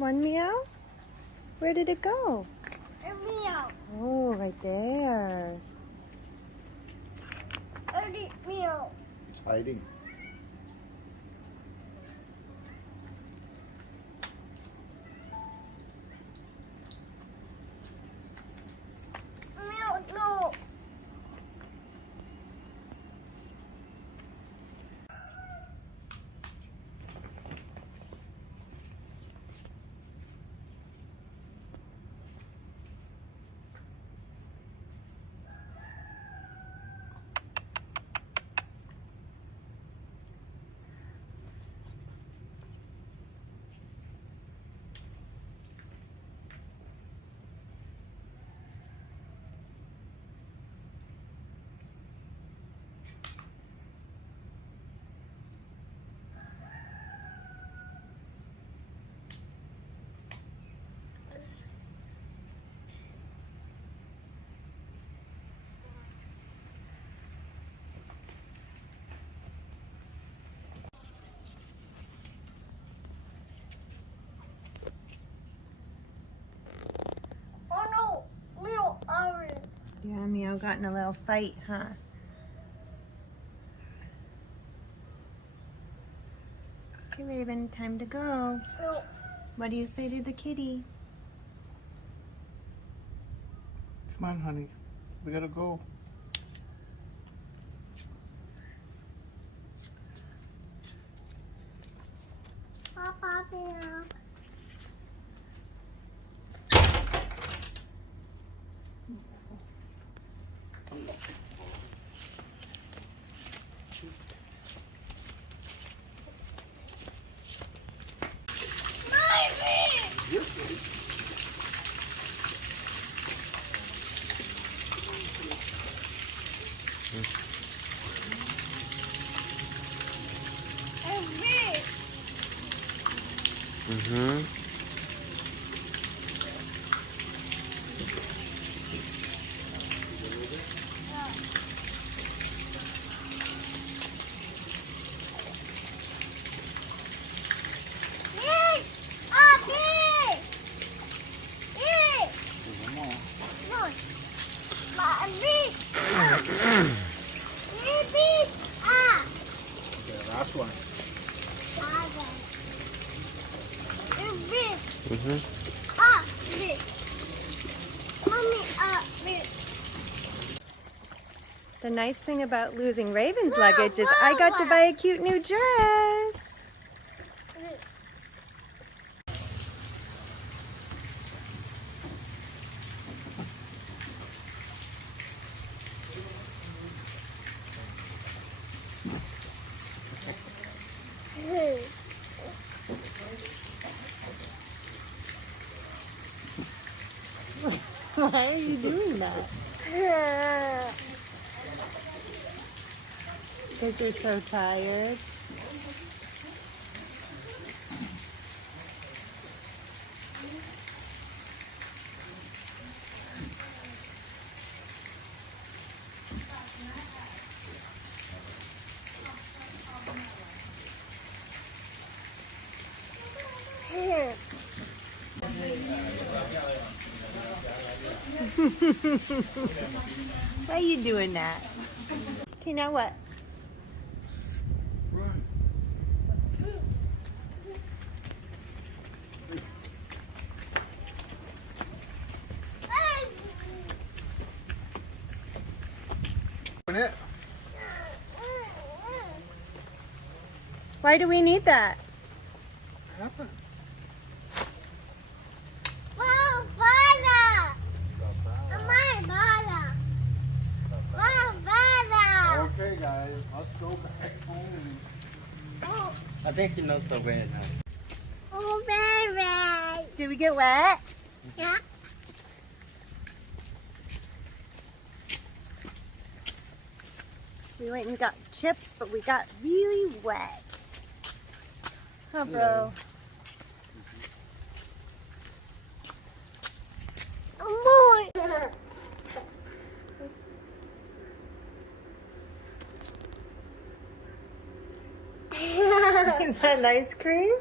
One meow? Where did it go? A meow. Oh, right there. A meow. It's hiding. Meow, no. Oh no, little orange. Yeah, Meow got in a little fight, huh? Okay, Raven, time to go. No. What do you say to the kitty? Come on, honey. We gotta go. Papa, meow. Mm-hmm. Okay, last one. The nice thing about losing Raven's luggage is I got to buy a cute new dress. Why are you doing that? Because you're so tired. Why are you doing that? Okay, now what? Run. It. Why do we need that? Happened. Okay, guys, let's go back home. I think he knows the way now. Oh, baby. Did we get wet? Yeah. So we went and got chips, but we got really wet. Huh, bro? More. Is that an ice cream?